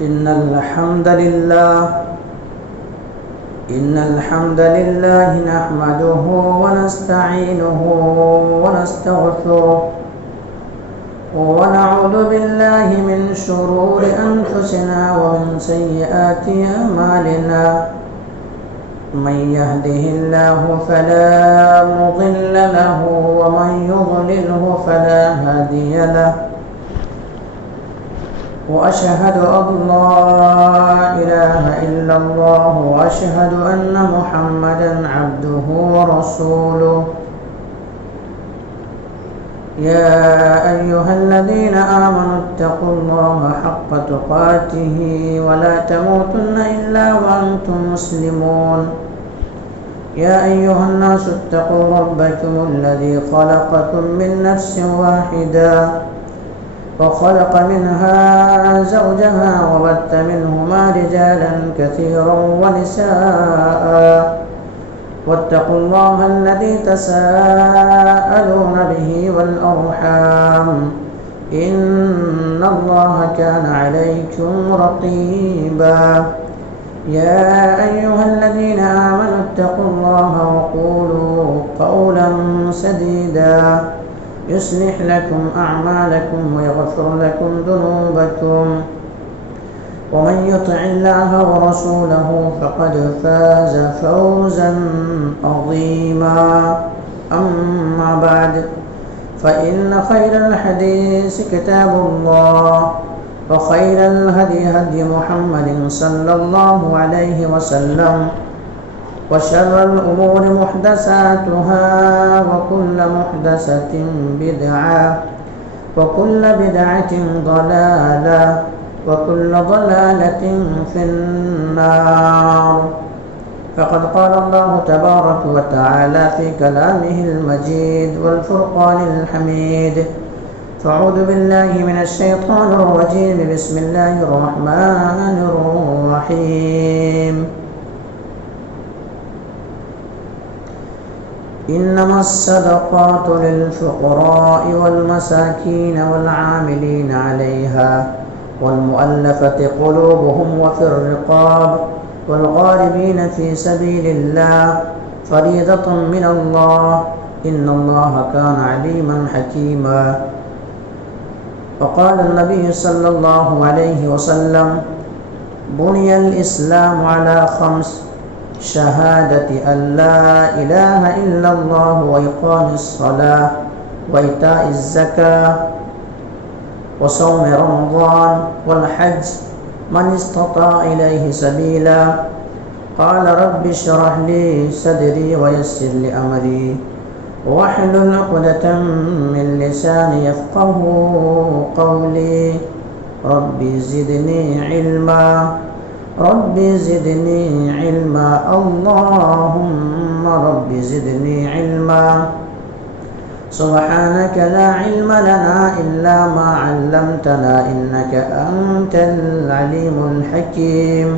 إن الحمد لله نحمده ونستعينه ونستغفره ونعوذ بالله من شرور أنفسنا ومن سيئات أعمالنا من يهده الله فلا مضل له ومن يضلله فلا هادي له وأشهد أن لا إله إلا الله وأشهد أن محمدا عبده ورسوله يا أيها الذين آمنوا اتقوا الله حق تقاته ولا تموتن إلا وأنتم مسلمون يا أيها الناس اتقوا ربكم الذي خلقكم من نفس واحدة وخلق منها زوجها وبث منهما رجالا كثيرا ونساء واتقوا الله الذي تساءلون به والأرحام إن الله كان عليكم رقيبا يا أيها الذين آمنوا اتقوا الله وقولوا قولا سديدا يصلح لكم أعمالكم ويغفر لكم ذنوبكم ومن يطع الله ورسوله فقد فاز فوزا عظيما أما بعد فإن خير الحديث كتاب الله وخير الهدي هدي محمد صلى الله عليه وسلم وشر الأمور محدثاتها وكل محدثة بدعة وكل بدعة ضلالة وكل ضلالة في النار فقد قال الله تبارك وتعالى في كلامه المجيد والفرقان الحميد فأعوذ بالله من الشيطان الرجيم بسم الله الرحمن الرحيم إنما الصدقات للفقراء والمساكين والعاملين عليها والمؤلفة قلوبهم وفي الرقاب والغارمين في سبيل الله فريضة من الله إن الله كان عليما حكيما وقال النبي صلى الله عليه وسلم بني الإسلام على 5 شهادة أن لا إله إلا الله وإقام الصلاة وإيتاء الزكاة وصوم رمضان والحج من استطاع إليه سبيلا قال رب اشرح لي صدري ويسر لي أمري واحلل عقدة من لساني يفقه قولي رب زدني علما رب زدني علما اللهم رب زدني علما سبحانك لا علم لنا إلا ما علمتنا إنك أنت العليم الحكيم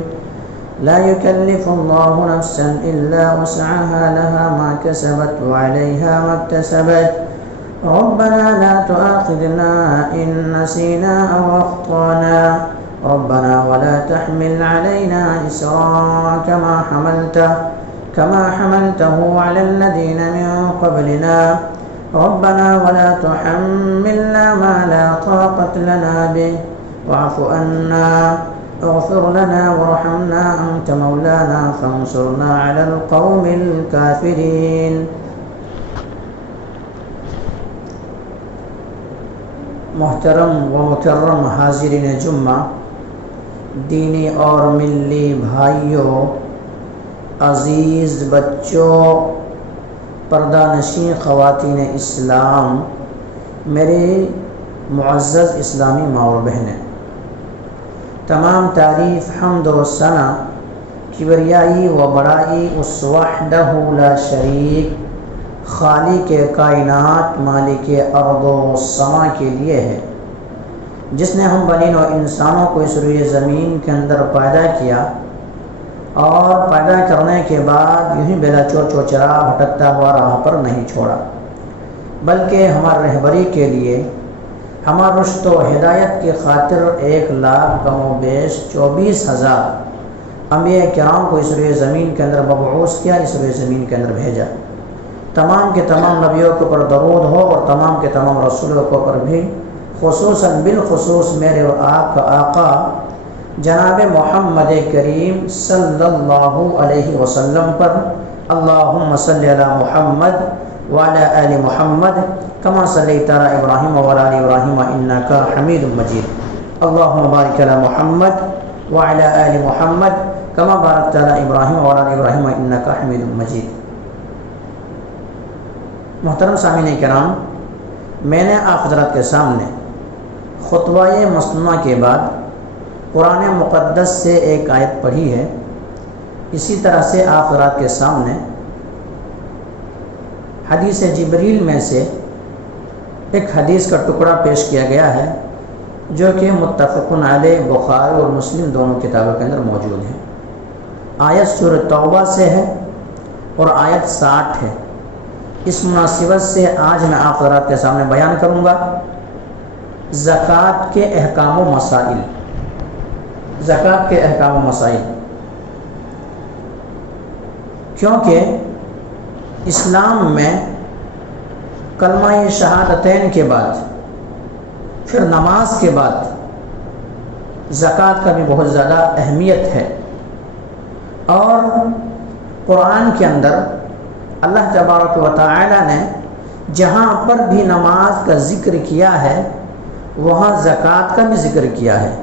لا يكلف الله نفسا إلا وسعها لها ما كسبت وعليها ما اكتسبت ربنا لا تؤاخذنا إن نسينا أو أخطأنا ربنا ولا تحمل علينا إصرا كما حملته على الذين من قبلنا ربنا ولا تحملنا ما لا طاقة لنا به واعف عنا اغفر لنا وارحمنا أنت مولانا فانصرنا على القوم الكافرين محترم و مکرم حاضرین جمعہ، دینی اور ملی بھائیوں، عزیز بچوں، پردہ نشین خواتین اسلام، میرے معزز اسلامی ماں و بہنیں، تمام تعریف حمد و ثنا کبریائی و بڑائی اس وحدہ لا شریک خالق کائنات مالک ارض و سما کے لیے ہے، جس نے ہم بنین و انسانوں کو اس روئے زمین کے اندر پیدا کیا اور پیدا کرنے کے بعد یوں ہی بلا چور چوچرا بھٹکتا ہوا راہ پر نہیں چھوڑا، بلکہ ہماری رہبری کے لیے ہمہ رشد و ہدایت کی خاطر 1,00,000 کم و بیش 24,000 انبیاء کرام کو اس روئے زمین کے اندر مبعوث کیا، اس روئے زمین کے اندر بھیجا۔ تمام کے تمام نبیوں کے اوپر درود ہو اور تمام کے تمام رسولوں کے اوپر بھی، خصوصاً بالخصوص میرے اور آپ کا آقا جناب محمد کریم صلی اللہ علیہ وسلم پر۔ اللہم صلی علی محمد وعلی آل محمد کما صلیت علی ابراہیم وعلی آل ابراہیم انک حمید مجید۔ اللہم بارک علی محمد وعلی آل محمد کما بارکت علی ابراہیم وعلی آل ابراہیم انک حمید مجید۔ محترم سامعین کرام، میں نے آپ حضرات کے سامنے خطبہ مسنونہ کے بعد قرآن مقدس سے ایک آیت پڑھی ہے۔ اسی طرح سے آپ حضرات کے سامنے حدیث جبریل میں سے ایک حدیث کا ٹکڑا پیش کیا گیا ہے، جو کہ متفقن علیہ بخاری اور مسلم دونوں کتابوں کے اندر موجود ہے۔ آیت سورہ توبہ سے ہے اور آیت 60 ہے۔ اس مناسبت سے آج میں آپ حضرات کے سامنے بیان کروں گا زکوٰۃ کے احکام و مسائل۔ زکوٰۃ کے احکام و مسائل، کیونکہ اسلام میں کلمہ شہادتین کے بعد، پھر نماز کے بعد زکوٰۃ کا بھی بہت زیادہ اہمیت ہے، اور قرآن کے اندر اللہ تبارک و تعالی نے جہاں پر بھی نماز کا ذکر کیا ہے وہاں زکوٰۃ کا بھی ذکر کیا ہے۔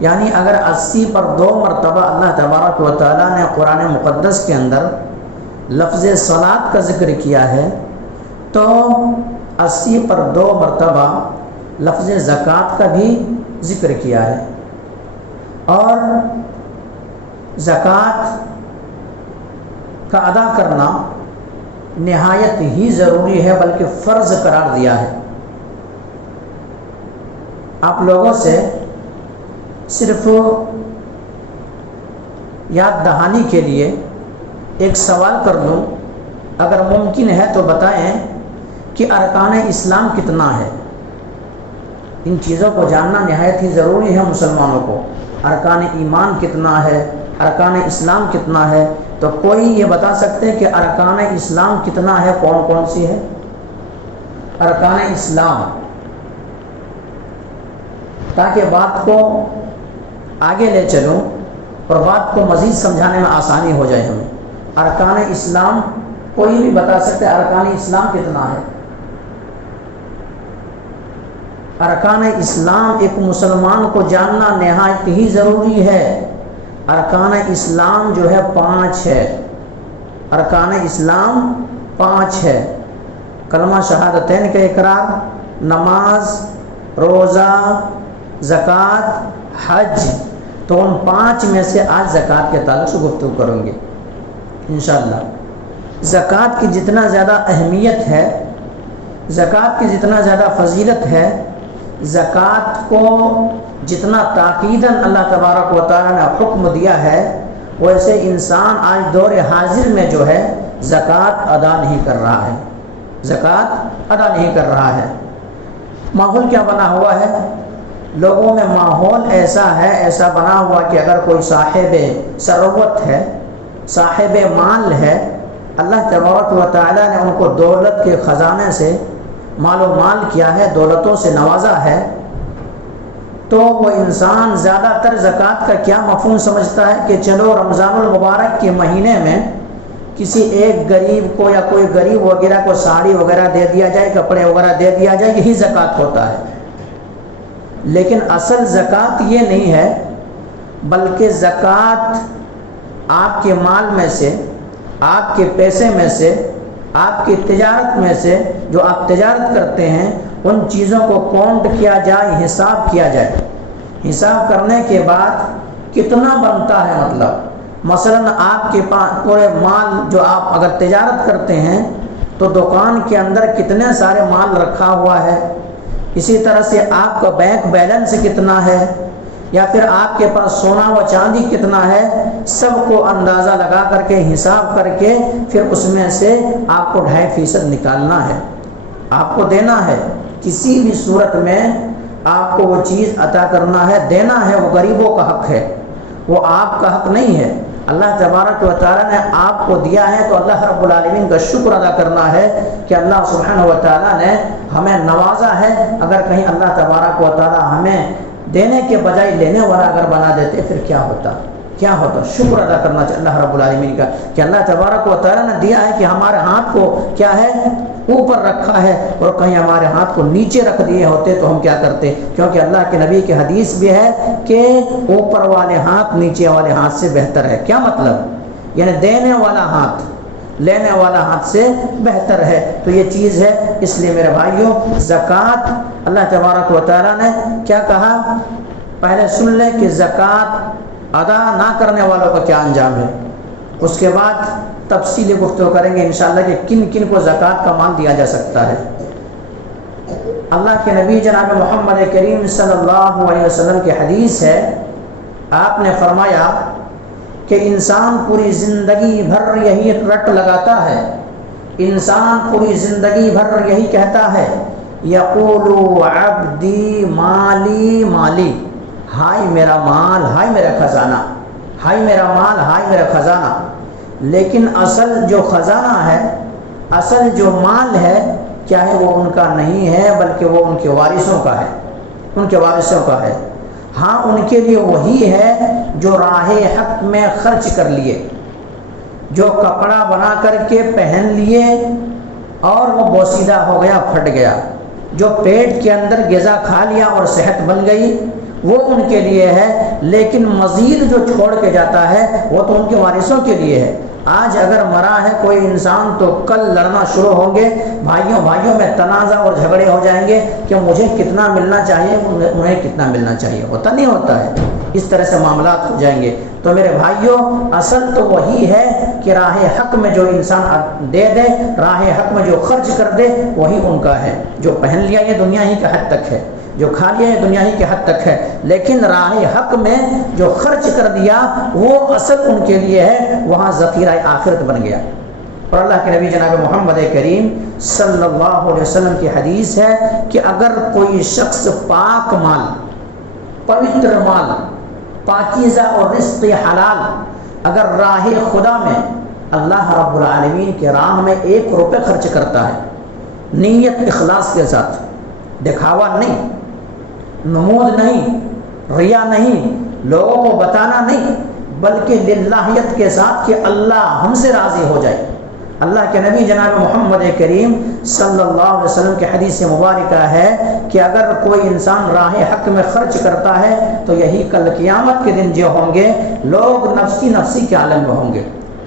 یعنی اگر 80 پر 2 مرتبہ اللہ تبارک و تعالی نے قرآن مقدس کے اندر لفظ صلاۃ کا ذکر کیا ہے، تو 80 پر 2 مرتبہ لفظ زکوٰۃ کا بھی ذکر کیا ہے، اور زکوٰۃ کا ادا کرنا نہایت ہی ضروری ہے، بلکہ فرض قرار دیا ہے۔ آپ لوگوں سے صرف یاد دہانی کے لیے ایک سوال کر لوں، اگر ممکن ہے تو بتائیں کہ ارکان اسلام کتنا ہے؟ ان چیزوں کو جاننا نہایت ہی ضروری ہے مسلمانوں کو۔ ارکان ایمان کتنا ہے، ارکان اسلام کتنا ہے؟ تو کوئی یہ بتا سکتے ہیں کہ ارکان اسلام کتنا ہے، کون کون سی ہے؟ ارکان اسلام، تاکہ بات کو آگے لے چلوں اور بات کو مزید سمجھانے میں آسانی ہو جائے ہمیں۔ ارکان اسلام کوئی بھی بتا سکتے ارکان اسلام کتنا ہے؟ ارکان اسلام ایک مسلمان کو جاننا نہایت ہی ضروری ہے۔ ارکان اسلام جو ہے 5 ہے۔ ارکان اسلام 5 ہے۔ کلمہ شہادتین کا اقرار، نماز، روزہ، زکوٰۃ، حج۔ تو ان 5 میں سے آج زکوٰۃ کے تعلق سے گفتگو کریں گے انشاءاللہ۔ زکوٰۃ کی جتنا زیادہ اہمیت ہے، زکوٰۃ کی جتنا زیادہ فضیلت ہے، زکوٰۃ کو جتنا تاکیداً اللہ تبارک و تعالیٰ نے حکم دیا ہے، ویسے انسان آج دور حاضر میں جو ہے زکوٰۃ ادا نہیں کر رہا ہے۔ زکوٰۃ ادا نہیں کر رہا ہے۔ ماحول کیا بنا ہوا ہے؟ لوگوں میں ماحول ایسا ہے، ایسا بنا ہوا کہ اگر کوئی صاحب ثروت ہے، صاحب مال ہے، اللہ تبارک و تعالیٰ نے ان کو دولت کے خزانے سے مال و مال کیا ہے، دولتوں سے نوازا ہے، تو وہ انسان زیادہ تر زکوٰۃ کا کیا مفہوم سمجھتا ہے کہ چلو رمضان المبارک کے مہینے میں کسی ایک غریب کو یا کوئی غریب وغیرہ کو ساڑی وغیرہ دے دیا جائے، کپڑے وغیرہ دے دیا جائے، یہی زکوٰۃ ہوتا ہے۔ لیکن اصل زکوٰۃ یہ نہیں ہے، بلکہ زکوٰۃ آپ کے مال میں سے، آپ کے پیسے میں سے، آپ کی تجارت میں سے، جو آپ تجارت کرتے ہیں، ان چیزوں کو کاؤنٹ کیا جائے، حساب کیا جائے۔ حساب کرنے کے بعد کتنا بنتا ہے، مطلب مثلا آپ کے پاس پورے مال جو آپ اگر تجارت کرتے ہیں تو دکان کے اندر کتنے سارے مال رکھا ہوا ہے، اسی طرح سے آپ کا بینک بیلنس کتنا ہے، یا پھر آپ کے پاس سونا و چاندی کتنا ہے، سب کو اندازہ لگا کر کے حساب کر کے پھر اس میں سے آپ کو 2.5% نکالنا ہے، آپ کو دینا ہے۔ کسی بھی صورت میں آپ کو وہ چیز عطا کرنا ہے، دینا ہے، وہ غریبوں کا حق ہے، وہ آپ کا حق نہیں ہے۔ اللہ تبارک و تعالیٰ نے آپ کو دیا ہے تو اللہ رب العالمین کا شکر ادا کرنا ہے کہ اللہ سبحانہ و تعالیٰ نے ہمیں نوازا ہے۔ اگر کہیں اللہ تبارک و تعالیٰ ہمیں دینے کے بجائے لینے والا اگر بنا دیتے پھر کیا ہوتا؟ شکر ادا کرنا چاہیے اللہ رب العالمین کا کہ اللہ تبارک و تعالیٰ نے دیا ہے کہ ہمارے ہاتھ کو کیا ہے اوپر رکھا ہے، اور کہیں ہمارے ہاتھ کو نیچے رکھ دیے ہوتے تو ہم کیا کرتے؟ کیونکہ اللہ کے نبی کی حدیث بھی ہے کہ اوپر والے ہاتھ نیچے والے ہاتھ سے بہتر ہے۔ کیا مطلب؟ یعنی دینے والا ہاتھ لینے والا ہاتھ سے بہتر ہے۔ تو یہ چیز ہے، اس لیے میرے بھائیوں زکوٰۃ اللہ تبارک و تعالیٰ نے کیا کہا؟ پہلے سن لیں کہ زکوٰۃ ادا نہ کرنے والوں کا کیا انجام ہے، اس کے بعد تفصیلی گفتگو کریں گے انشاءاللہ کہ کن کن کو زکوٰۃ کا مال دیا جا سکتا ہے۔ اللہ کے نبی جناب محمد کریم صلی اللہ علیہ وسلم کی حدیث ہے، آپ نے فرمایا کہ انسان پوری زندگی بھر یہی رٹ لگاتا ہے، انسان پوری زندگی بھر یہی کہتا ہے یقول عبدی مالی مالی، ہائے میرا مال، ہائے میرا خزانہ، ہائے میرا مال، ہائے میرا خزانہ، لیکن اصل جو خزانہ ہے، اصل جو مال ہے کیا ہے؟ وہ ان کا نہیں ہے بلکہ وہ ان کے وارثوں کا ہے، ان کے وارثوں کا ہے۔ ہاں ان کے لیے وہی ہے جو راہ حق میں خرچ کر لیے، جو کپڑا بنا کر کے پہن لیے اور وہ بوسیدہ ہو گیا، پھٹ گیا، جو پیٹ کے اندر غذا کھا لیا اور صحت بن گئی، وہ ان کے لیے ہے۔ لیکن مزید جو چھوڑ کے جاتا ہے وہ تو ان کے وارثوں کے لیے ہے۔ آج اگر مرا ہے کوئی انسان تو کل لڑنا شروع ہوں گے، بھائیوں میں تنازع اور جھگڑے ہو جائیں گے کہ مجھے کتنا ملنا چاہیے، انہیں کتنا ملنا چاہیے، ہوتا نہیں ہوتا ہے، اس طرح سے معاملات ہو جائیں گے۔ تو میرے بھائیوں اصل تو وہی ہے کہ راہ حق میں جو انسان دے دے، راہ حق میں جو خرچ کر دے وہی ان کا ہے۔ جو پہن لیا یہ دنیا ہی کے حد تک ہے، جو کھا لیا یہ دنیا ہی کے حد تک ہے، لیکن راہ حق میں جو خرچ کر دیا وہ اصل ان کے لیے ہے، وہاں ذخیرہ آخرت بن گیا۔ اور اللہ کے نبی جناب محمد کریم صلی اللہ علیہ وسلم کی حدیث ہے کہ اگر کوئی شخص پاک مال، پوتر مال، پاکیزہ اور رزق حلال اگر راہ خدا میں اللہ رب العالمین کے راہ میں 1 روپے خرچ کرتا ہے، نیت اخلاص کے ساتھ، دکھاوا نہیں، نمود نہیں، ریا نہیں، لوگوں کو بتانا نہیں، بلکہ للہیت کے ساتھ کہ اللہ ہم سے راضی ہو جائے۔ اللہ کے نبی جناب محمد کریم صلی اللہ علیہ وسلم کی حدیث مبارکہ ہے کہ اگر کوئی انسان راہ حق میں خرچ کرتا ہے تو یہی کل قیامت کے دن جو ہوں گے لوگ نفسی نفسی کے عالم میں ہوں گے،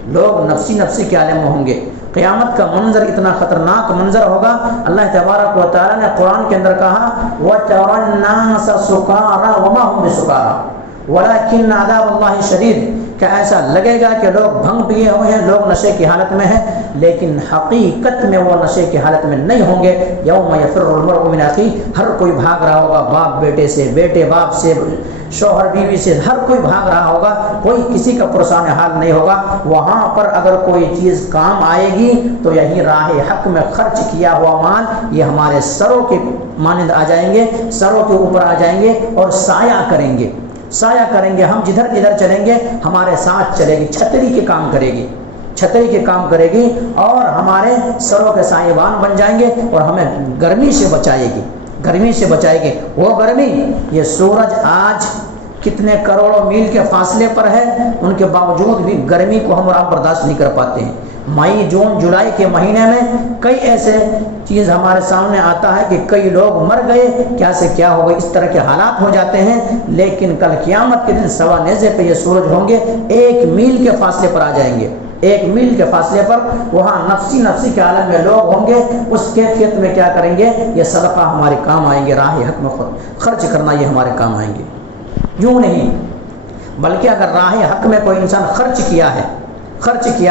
لوگ نفسی نفسی کے عالم میں ہوں گے۔ قیامت کا منظر اتنا خطرناک منظر ہوگا۔ اللہ تبارک و تعالیٰ نے قرآن کے اندر کہا وَتَرَى النَّاسَ سُكَارَىٰ وَمَا هُمْ بِسُكَارَىٰ وَلَكِنَّ عَذَابَ اللَّهِ شَدِيدٌ، کہ ایسا لگے گا کہ لوگ بھنگ پیے ہوئے ہیں، لوگ نشے کی حالت میں ہیں، لیکن حقیقت میں وہ نشے کی حالت میں نہیں ہوں گے۔ یوم یفر المرء من اخیہ، ہر کوئی بھاگ رہا ہوگا باپ بیٹے سے، بیٹے باپ سے، شوہر بیوی سے، ہر کوئی بھاگ رہا ہوگا، کوئی کسی کا پرسان حال نہیں ہوگا۔ وہاں پر اگر کوئی چیز کام آئے گی تو یہی راہ حق میں خرچ کیا ہوا مال یہ ہمارے سروں کے مانند آ جائیں گے، سروں کے اوپر آ جائیں گے اور سایہ کریں گے، سایہ کریں گے۔ ہم جدھر جدھر چلیں گے ہمارے ساتھ چلے گی، چھتری کے کام کرے گی، چھتری کے کام کرے گی اور ہمارے سروں کے سائبان بن جائیں گے اور ہمیں گرمی سے بچائے گی، گرمی سے بچائے گی۔ وہ گرمی، یہ سورج آج کتنے کروڑوں میل کے فاصلے پر ہے، ان کے باوجود بھی گرمی کو ہم اور آپ برداشت نہیں کر پاتے ہیں۔ مئی جون جولائی کے مہینے میں کئی ایسے چیز ہمارے سامنے آتا ہے کہ کئی لوگ مر گئے، کیا سے کیا ہو گئی، اس طرح کے حالات ہو جاتے ہیں۔ لیکن کل قیامت کے دن سوا نیزے پہ یہ سورج ہوں گے، 1 میل کے فاصلے پر آ جائیں گے، 1 میل کے فاصلے پر، وہاں نفسی نفسی کے عالم میں لوگ ہوں گے۔ اس کیفیت میں کیا کریں گے؟ یہ صدقہ ہمارے کام آئیں گے، راہ حق میں خرچ کرنا یہ ہمارے کام آئیں گے۔ یوں نہیں بلکہ اگر راہ حق میں کوئی انسان خرچ کیا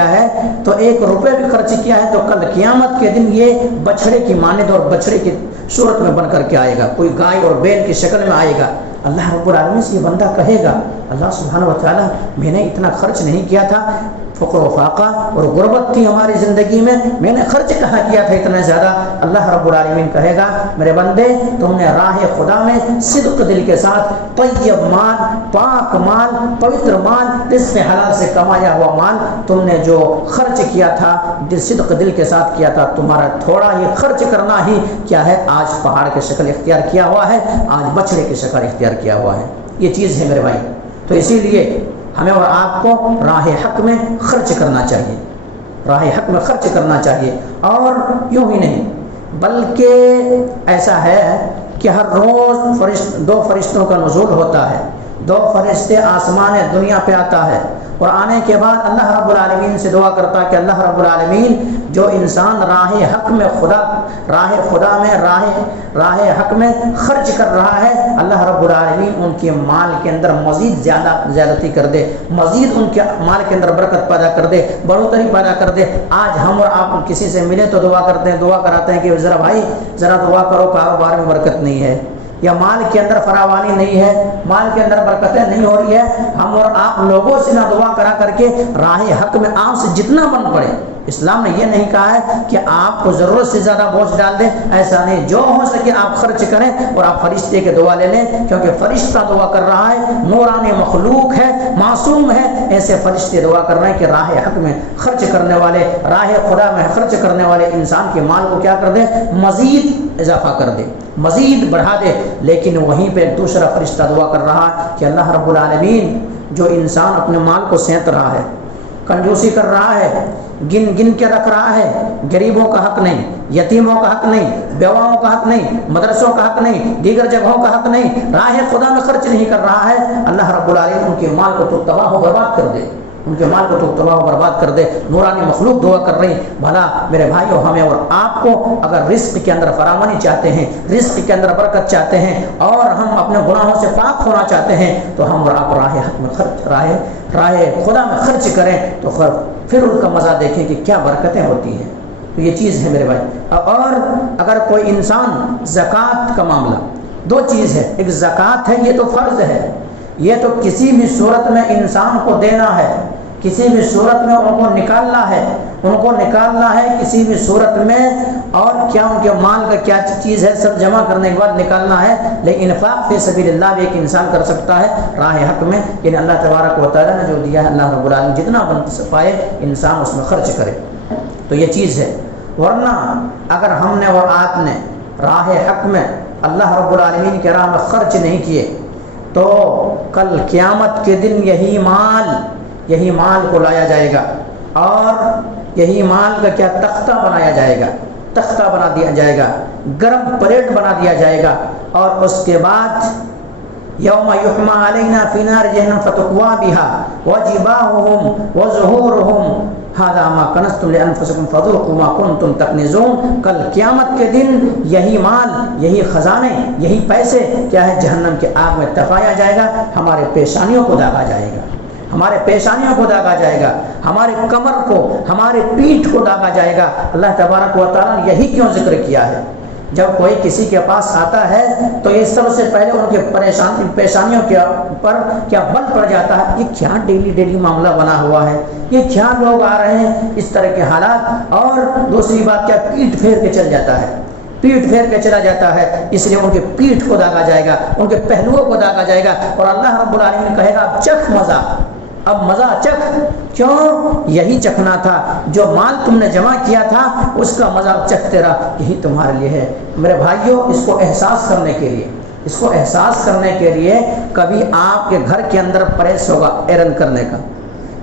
ہے تو 1 روپے بھی خرچ کیا ہے تو کل قیامت کے دن یہ بچھڑے کی مانند اور بچھڑے کی صورت میں بن کر کے آئے گا، کوئی گائے اور بیل کی شکل میں آئے گا۔ اللہ رب العالمین سے یہ بندہ کہے گا اللہ سبحانہ و تعالیٰ میں نے اتنا خرچ نہیں کیا تھا، فقر و فاقہ اور غربت تھی ہماری زندگی میں نے خرچ کہاں کیا تھا اتنا زیادہ؟ اللہ رب العالمین کہے گا میرے بندے تم نے راہ خدا میں صدق دل کے ساتھ طیب مال، پاک مال، پوتر مال، رزق حلال سے کمایا ہوا مال تم نے جو خرچ کیا تھا صدق دل کے ساتھ کیا تھا، تمہارا تھوڑا ہی خرچ کرنا ہی کیا ہے آج پہاڑ کی شکل اختیار کیا ہوا ہے، آج بچڑے کی شکل اختیار کیا ہوا ہے۔ یہ چیز ہے میرے بھائی، تو اسی لیے ہمیں اور آپ کو راہ حق میں خرچ کرنا چاہیے، راہ حق میں خرچ کرنا چاہیے، اور یوں ہی نہیں بلکہ ایسا ہے کہ ہر روز دو فرشتوں کا نزول ہوتا ہے، دو فرشتے آسمان دنیا پہ آتا ہے، اور آنے کے بعد اللہ رب العالمین سے دعا کرتا ہے کہ اللہ رب العالمین جو انسان راہ حق میں راہ حق میں خرچ کر رہا ہے، اللہ رب العالمین ان کے مال کے اندر مزید زیادتی کر دے، مزید ان کے مال کے اندر برکت پیدا کر دے، بڑھوتری پیدا کر دے۔ آج ہم اور آپ کسی سے ملے تو دعا کرتے ہیں، دعا کراتے ہیں کہ ذرا بھائی ذرا دعا کرو، کاروبار میں برکت نہیں ہے، یا مال کے اندر فراوانی نہیں ہے، مال کے اندر برکتیں نہیں ہو رہی ہے۔ ہم اور آپ لوگوں سے نہ دعا کرا کر کے راہ حق میں آپ سے جتنا بن پڑے، اسلام نے یہ نہیں کہا ہے کہ آپ کو ضرورت سے زیادہ بوجھ ڈال دیں، ایسا نہیں، جو ہو سکے آپ خرچ کریں، اور آپ فرشتے کے دعا لے لیں، کیونکہ فرشتہ دعا کر رہا ہے، نورانی مخلوق ہے، معصوم ہے، ایسے فرشتے دعا کر رہے ہیں کہ راہ حق میں خرچ کرنے والے، راہ خدا میں خرچ کرنے والے انسان کے مال کو کیا کر دے، مزید اضافہ کر دے، مزید بڑھا دے۔ لیکن وہیں پہ دوسرا فرشتہ دعا کر رہا ہے کہ اللہ رب العالمین جو انسان اپنے مال کو سینت رہا ہے، کنجوسی کر رہا ہے، گن کے رکھ رہا ہے، غریبوں کا حق نہیں، یتیموں کا حق نہیں، بیواؤں کا حق نہیں، مدرسوں کا حق نہیں، دیگر جگہوں کا حق نہیں، راہ خدا میں خرچ نہیں کر رہا ہے، اللہ رب العالمین ان کے مال کو تو تباہ و برباد کر دے، ان کے مال کو تو تباہ و برباد کر دے۔ نورانی مخلوق دعا کر رہی، بھلا میرے بھائیو ہمیں اور آپ کو اگر رزق کے اندر فراوانی چاہتے ہیں، رزق کے اندر برکت چاہتے ہیں، اور ہم اپنے گناہوں سے پاک ہونا چاہتے ہیں، تو ہم اور آپ راہ حق میں خرچ، راہ خدا میں خرچ کریں، تو پھر ان کا مزہ دیکھیں کہ کیا برکتیں ہوتی ہیں۔ تو یہ چیز ہے میرے بھائی۔ اور اگر کوئی انسان زکوٰۃ کا معاملہ، دو چیز ہے، ایک زکوٰۃ ہے، یہ تو فرض ہے، یہ تو کسی بھی صورت میں انسان کو دینا ہے، کسی بھی صورت میں ان کو نکالنا ہے، کسی بھی صورت میں، اور کیا ان کے مال کا کیا چیز ہے سب جمع کرنے کے بعد نکالنا ہے۔ لیکن انفاق فی سبیل اللہ بھی ایک انسان کر سکتا ہے راہ حق میں، یعنی اللہ تبارک و تعالیٰ نے جو دیا ہے، اللہ رب العالمین جتنا بن پائے انسان اس میں خرچ کرے، تو یہ چیز ہے۔ ورنہ اگر ہم نے اور آپ نے راہ حق میں اللہ رب العالمین کے راہ میں خرچ نہیں کیے، تو کل قیامت کے دن یہی مال کو لایا جائے گا، اور یہی مال کا کیا تختہ بنایا جائے گا، تختہ بنا دیا جائے گا، گرم پلیٹ بنا دیا جائے گا، اور اس کے بعد یوم یحمى علینا فی نار جہنم فتقوی بها وجباہہم وظہورہم ھذا ما کنزتم لانفسکم فذوقوا ما کنتم تکنزون۔ کل قیامت کے دن یہی مال، یہی خزانے، یہی پیسے کیا ہے جہنم کے آگ میں تپایا جائے گا، ہمارے پیشانیوں کو داغا جائے گا، ہمارے پیشانیوں کو داغا جائے گا، ہمارے کمر کو، ہمارے پیٹھ کو داغا جائے گا۔ اللہ تبارک و تعالیٰ نے یہی کیوں ذکر کیا ہے؟ جب کوئی کسی کے پاس آتا ہے تو یہ سب سے پہلے ان کے پیشانیوں کے پر کیا بل پڑ جاتا ہے، یہ کیا ڈیلی معاملہ بنا ہوا ہے، یہ کیا لوگ آ رہے ہیں، اس طرح کے حالات۔ اور دوسری بات کیا، پیٹ پھیر کے چل جاتا ہے، پیٹ پھیر کے چلا جاتا ہے، اس لیے ان کے پیٹھ کو داغا جائے گا، ان کے پہلوؤں کو داغا جائے گا، اور اللہ رب العالمین کہے گا اب چکھ مزہ، اب مزہ چکھ۔ کیوں؟ یہی چکھنا تھا، جو مال تم نے جمع کیا تھا اس کا مزہ چکھتے رہا، یہی تمہارے لیے ہے۔ میرے بھائیوں، اس کو احساس کرنے کے لیے کبھی آپ کے گھر کے اندر پریس ہوگا ایرن کرنے کا،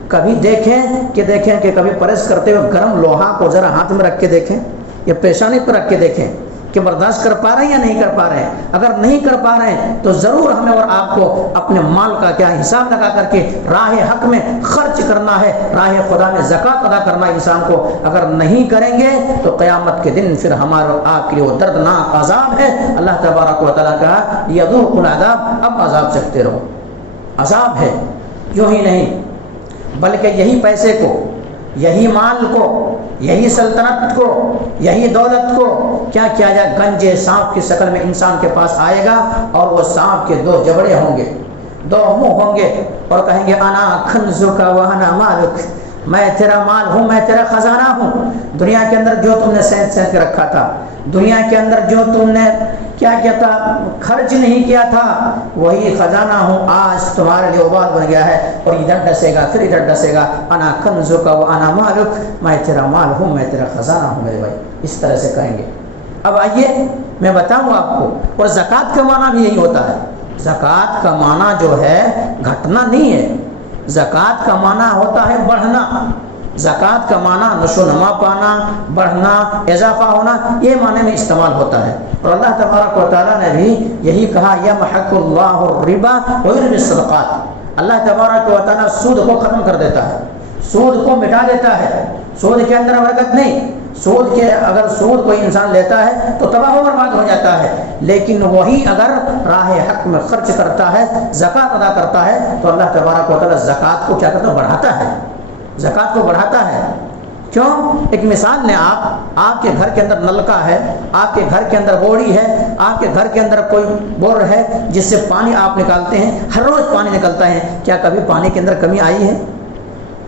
کبھی دیکھیں کہ کبھی پریس کرتے ہوئے گرم لوہا کو ذرا ہاتھ میں رکھ کے دیکھیں، یا پیشانی پر رکھ کے دیکھیں کہ برداشت کر پا رہے ہیں یا نہیں کر پا رہے ہیں۔ اگر نہیں کر پا رہے ہیں تو ضرور ہمیں اور آپ کو اپنے مال کا کیا حساب لگا کر کے راہ حق میں خرچ کرنا ہے، راہ خدا میں زکوٰۃ ادا کرنا ہے انسان کو۔ اگر نہیں کریں گے تو قیامت کے دن پھر ہمارے اور آپ کے لیے وہ دردناک عذاب ہے۔ اللہ تبارک و تعالیٰ کہا لیذوقوا العذاب، اب عذاب چکھتے رہو، عذاب ہے۔ یوں ہی نہیں بلکہ یہی پیسے کو، یہی مال کو یہی سلطنت کو، یہی دولت کو کیا کیا جائے، گنجے سانپ کی شکل میں انسان کے پاس آئے گا، اور وہ سانپ کے 2 جبڑے ہوں گے، 2 منہ ہوں گے، اور کہیں گے انا کنزک و انا مالک، میں تیرا مال ہوں، میں تیرا خزانہ ہوں۔ دنیا کے اندر جو تم نے سینت کے رکھا تھا، دنیا کے اندر جو تم نے کیا کیا تھا، خرچ نہیں کیا تھا، وہی خزانہ ہوں، آج تمہارے لیے وبال بن گیا ہے، اور ادھر ڈسے گا پھر ادھر ڈسے گا، انا کنزک و انا مالک، میں تیرا مال ہوں، میں تیرا خزانہ ہوں میرے بھائی، اس طرح سے کہیں گے۔ اب آئیے میں بتاؤں آپ کو، اور زکوٰۃ کا معنی بھی یہی ہوتا ہے۔ زکوٰۃ کا معنی جو ہے گھٹنا نہیں ہے، زکوٰۃ کا معنی ہوتا ہے بڑھنا، زکوٰۃ کا معنی نشو و نما پانا، بڑھنا، اضافہ ہونا، یہ معنی میں استعمال ہوتا ہے۔ اور اللہ تبارک و تعالیٰ نے بھی یہی کہا یمحق اللہ الربا ویربی الصدقات، اللہ تبارک و تعالیٰ سود کو ختم کر دیتا ہے، سود کو مٹا دیتا ہے، سود کے اندر برکت نہیں، سود کے اگر سود کوئی انسان لیتا ہے تو تباہ و برباد ہو جاتا ہے، لیکن وہی اگر راہ حق میں خرچ کرتا ہے، زکوٰۃ ادا کرتا ہے، تو اللہ تبارک و تعالیٰ زکوٰۃ کو کیا کرتا ہے، بڑھاتا ہے، زکوٰۃ کو بڑھاتا ہے۔ کیوں؟ ایک مثال لیں، آپ کے گھر کے اندر نلکا ہے، آپ کے گھر کے اندر بوڑی ہے، آپ کے گھر کے اندر کوئی بور ہے جس سے پانی آپ نکالتے ہیں، ہر روز پانی نکلتا ہے، کیا کبھی پانی کے اندر کمی آئی ہے؟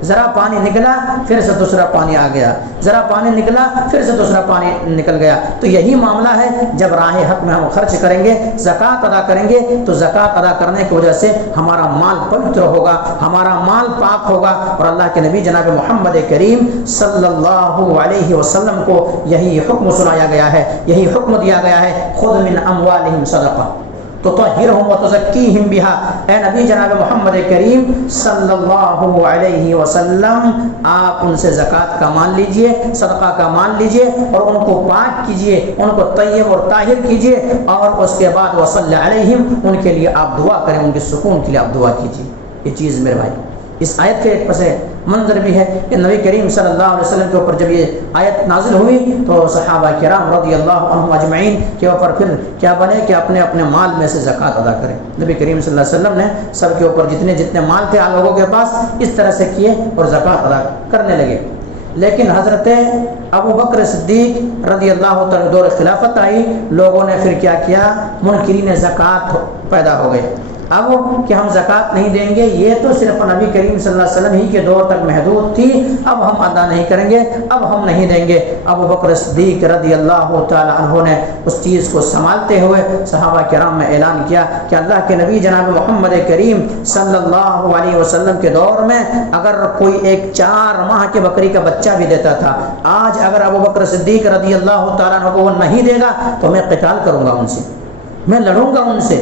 ذرا پانی نکلا پھر سے دوسرا پانی آ گیا، ذرا پانی نکلا پھر سے دوسرا پانی نکل گیا۔ تو یہی معاملہ ہے، جب راہ حق میں ہم خرچ کریں گے، زکوٰۃ ادا کریں گے، تو زکوٰۃ ادا کرنے کی وجہ سے ہمارا مال پوتر ہوگا، ہمارا مال پاک ہوگا، اور اللہ کے نبی جناب محمد کریم صلی اللہ علیہ وسلم کو یہی حکم سنایا گیا ہے، یہی حکم دیا گیا ہے، خذ من اموالہم صدقہ تطہرہم وتزکیہم بہا۔ اے نبی جناب محمد کریم صلی اللہ علیہ وسلم، آپ ان سے زکوٰۃ کا مال لیجئے، صدقہ کا مال لیجئے، اور ان کو پاک کیجئے، ان کو طیب اور طاہر کیجئے، اور اس کے بعد وصلی علیہم، ان کے لیے آپ دعا کریں، ان کے سکون کے لیے آپ دعا کیجئے۔ یہ چیز میرے بھائی، اس آیت کے ایک پس منظر بھی ہے کہ نبی کریم صلی اللہ علیہ وسلم کے اوپر جب یہ آیت نازل ہوئی تو صحابہ کرام رضی اللہ عنہم اجمعین کے اوپر پھر کیا بنے کہ اپنے اپنے مال میں سے زکوٰۃ ادا کریں۔ نبی کریم صلی اللہ علیہ وسلم نے سب کے اوپر جتنے جتنے مال تھے آپ لوگوں کے پاس، اس طرح سے کیے اور زکوٰۃ ادا کرنے لگے۔ لیکن حضرت ابو بکر صدیق رضی اللہ تعالیٰ دور خلافت آئی، لوگوں نے پھر کیا کیا، منکرین زکوٰۃ پیدا ہو گئے۔ اب کہ ہم زکوٰۃ نہیں دیں گے، یہ تو صرف نبی کریم صلی اللہ علیہ وسلم ہی کے دور تک محدود تھی، اب ہم ادا نہیں کریں گے، اب ہم نہیں دیں گے۔ ابو بکر صدیق رضی اللہ تعالی عنہ نے اس چیز کو سنبھالتے ہوئے صحابہ کرام میں اعلان کیا کہ اللہ کے نبی جناب محمد کریم صلی اللہ علیہ وسلم کے دور میں اگر کوئی ایک 4 ماہ کے بکری کا بچہ بھی دیتا تھا، آج اگر ابو بکر صدیق رضی اللہ تعالیٰ عنہ وہ نہیں دے گا تو میں قتال کروں گا ان سے، میں لڑوں گا ان سے۔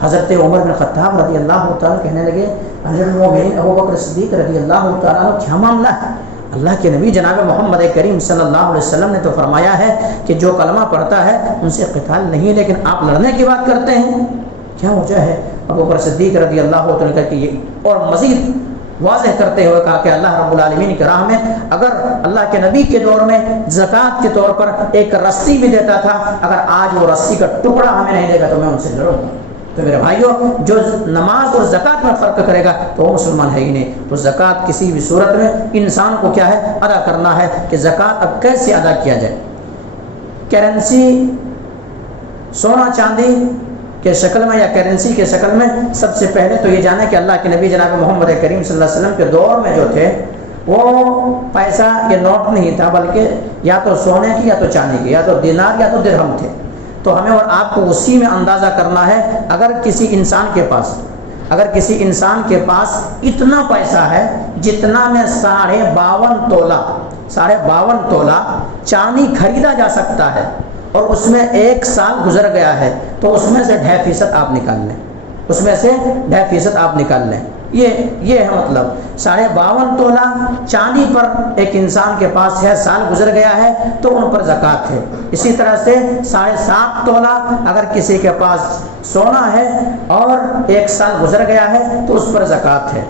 حضرت عمر بن خطاب رضی اللہ تعالیٰ کہنے لگے، حضرت المومنین ابو بکر صدیق رضی اللہ تعالیٰ عنہ کیا معاملہ ہے؟ اللہ کے نبی جناب محمد کریم صلی اللہ علیہ وسلم نے تو فرمایا ہے کہ جو کلمہ پڑھتا ہے ان سے قتال نہیں، لیکن آپ لڑنے کی بات کرتے ہیں، کیا وجہ ہے؟ ابو بکر صدیق رضی اللہ تعالیٰ کہ یہ اور مزید واضح کرتے ہوئے کہا کہ اللہ رب العالمین کی راہ میں اگر اللہ کے نبی کے دور میں زکوٰۃ کے طور پر ایک رسی بھی دیتا تھا، اگر آج وہ رسی کا ٹکڑا ہمیں نہیں دے گا تو میں ان سے لڑوں گا۔ تو میرے بھائیوں، جو نماز اور زکوٰۃ میں فرق کرے گا تو وہ مسلمان ہے ہی نہیں۔ تو زکوٰۃ کسی بھی صورت میں انسان کو کیا ہے، ادا کرنا ہے۔ کہ زکوٰۃ اب کیسے ادا کیا جائے؟ کرنسی، سونا چاندی کے شکل میں یا کرنسی کے شکل میں، سب سے پہلے تو یہ جانے کہ اللہ کے نبی جناب محمد کریم صلی اللہ علیہ وسلم کے دور میں جو تھے وہ پیسہ یہ نوٹ نہیں تھا، بلکہ یا تو سونے کی یا تو چاندی کی، یا تو دینار یا تو درہم تھے۔ تو ہمیں اور آپ کو اسی میں اندازہ کرنا ہے، اگر کسی انسان کے پاس اتنا پیسہ ہے جتنا میں 52.5 تولہ چاندی خریدا جا سکتا ہے، اور اس میں 1 سال گزر گیا ہے، تو اس میں سے 2.5% آپ نکال لیں، اس میں سے 2.5% آپ نکال لیں۔ یہ ہے مطلب 52.5 تولہ چاندی پر ایک انسان کے پاس ہے، سال گزر گیا ہے تو ان پر زکوٰۃ ہے۔ اسی طرح سے 7.5 تولہ اگر کسی کے پاس سونا ہے اور 1 سال گزر گیا ہے تو اس پر زکوٰۃ ہے۔